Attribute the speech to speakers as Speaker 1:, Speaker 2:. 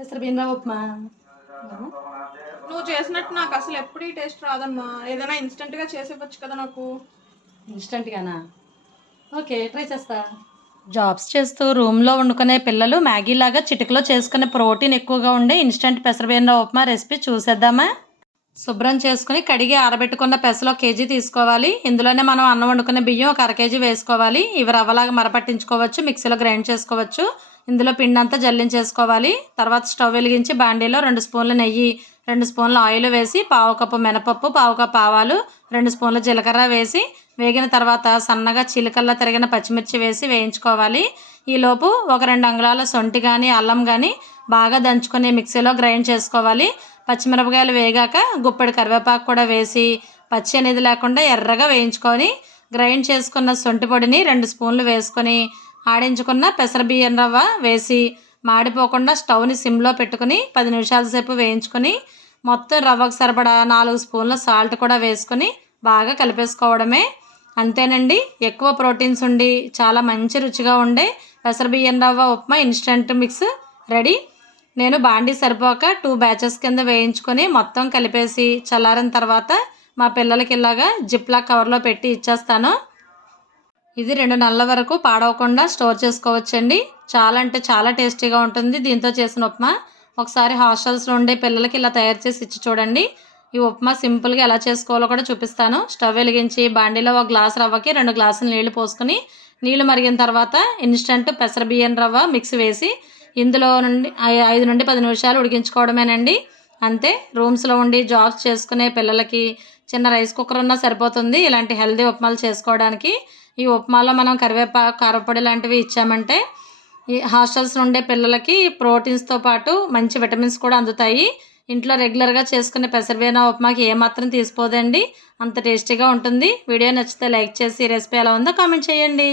Speaker 1: ఉప్మా?
Speaker 2: నువ్వు చేసినట్టు నాకు అసలు ఎప్పుడు టేస్ట్ రాదమ్మా. ఏదైనా ఇన్స్టెంట్గా చేసేవచ్చు కదా నాకు.
Speaker 1: ఇన్స్టెంట్గానా ఓకే ట్రై చేస్తా. జాబ్స్ చేస్తూ రూమ్లో వండుకునే పిల్లలు మ్యాగీ లాగా చిటికలో చేసుకునే ప్రోటీన్ ఎక్కువగా ఉండే ఇన్స్టెంట్ పెసరబియ్యం ఉప్మా రెసిపీ చూసేద్దామా? శుభ్రం చేసుకుని కడిగి ఆరబెట్టుకున్న పెసలో కేజీ తీసుకోవాలి. ఇందులోనే మనం అన్నం వండుకునే బియ్యం ఒక అర కేజీ వేసుకోవాలి. ఇవి రవ్వలాగా మరపట్టించుకోవచ్చు మిక్సీలో గ్రైండ్ చేసుకోవచ్చు. ఇందులో పిండి అంతా జల్లించేసుకోవాలి. తర్వాత స్టవ్ వెలిగించి బాండీలో రెండు స్పూన్ల నెయ్యి రెండు స్పూన్ల ఆయిల్ వేసి పావు కప్పు మినపప్పు పావు కప్పు ఆవాలు రెండు స్పూన్ల జీలకర్ర వేసి వేగిన తర్వాత సన్నగా చిలుకల్లా తిరిగిన పచ్చిమిర్చి వేసి వేయించుకోవాలి. ఈలోపు ఒక రెండు అంగుళాల సొంటి కానీ అల్లం కానీ బాగా దంచుకొని మిక్సీలో గ్రైండ్ చేసుకోవాలి. పచ్చిమిరపకాయలు వేగాక గుప్పెడు కరివేపాకు కూడా వేసి పచ్చి అనేది లేకుండా ఎర్రగా వేయించుకొని గ్రైండ్ చేసుకున్న సొంటి పొడిని రెండు స్పూన్లు వేసుకొని ఆడించుకున్న పెసర బియ్యం రవ్వ వేసి మాడిపోకుండా స్టవ్ని సిమ్లో పెట్టుకుని పది నిమిషాల సేపు వేయించుకొని మొత్తం రవ్వకు సరిపడా నాలుగు స్పూన్ల సాల్ట్ కూడా వేసుకొని బాగా కలిపేసుకోవడమే. అంతేనండి ఎక్కువ ప్రోటీన్స్ ఉండి చాలా మంచి రుచిగా ఉండే పెసర బియ్యం రవ్వ ఉప్మా ఇన్స్టంట్ మిక్స్ రెడీ. నేను బాండీ సరిపోక టూ బ్యాచెస్ కింద వేయించుకొని మొత్తం కలిపేసి చల్లారిన తర్వాత మా పిల్లలకి ఇలాగా జిప్లా కవర్లో పెట్టి ఇచ్చేస్తాను. ఇది రెండు నెలల వరకు పాడవకుండా స్టోర్ చేసుకోవచ్చండి. చాలా అంటే చాలా టేస్టీగా ఉంటుంది. దీంతో చేసిన ఉప్మా ఒకసారి హాస్టల్స్లో ఉండే పిల్లలకి ఇలా తయారు చేసి ఇచ్చి చూడండి. ఈ ఉప్మా సింపుల్గా ఎలా చేసుకోవాలో కూడా చూపిస్తాను. స్టవ్ వెలిగించి బాండీలో ఒక గ్లాస్ రవ్వకి రెండు గ్లాసులు నీళ్ళు పోసుకుని నీళ్ళు మరిగిన తర్వాత ఇన్స్టంట్ పెసర బియ్యం రవ్వ మిక్స్ వేసి ఇందులో నుండి ఐ- ఐదు నుండి పది నిమిషాలు ఉడికించుకోవడమేనండి. అంతే రూమ్స్లో ఉండి జాబ్స్ చేసుకునే పిల్లలకి చిన్న రైస్ కుక్కర్ ఉన్నా సరిపోతుంది. ఇలాంటి హెల్దీ ఉప్మాలు చేసుకోవడానికి ఈ ఉప్మాలో మనం కరివేపాకు కారపొడి లాంటివి ఇచ్చామంటే ఈ హాస్టల్స్ ఉండే పిల్లలకి ప్రోటీన్స్తో పాటు మంచి విటమిన్స్ కూడా అందుతాయి. ఇంట్లో రెగ్యులర్గా చేసుకునే పెసరవేనా ఉప్మాకి ఏమాత్రం తీసిపోదండి. అంత టేస్టీగా ఉంటుంది. వీడియో నచ్చితే లైక్ చేసి రెసిపీ ఎలా ఉందో కామెంట్ చేయండి.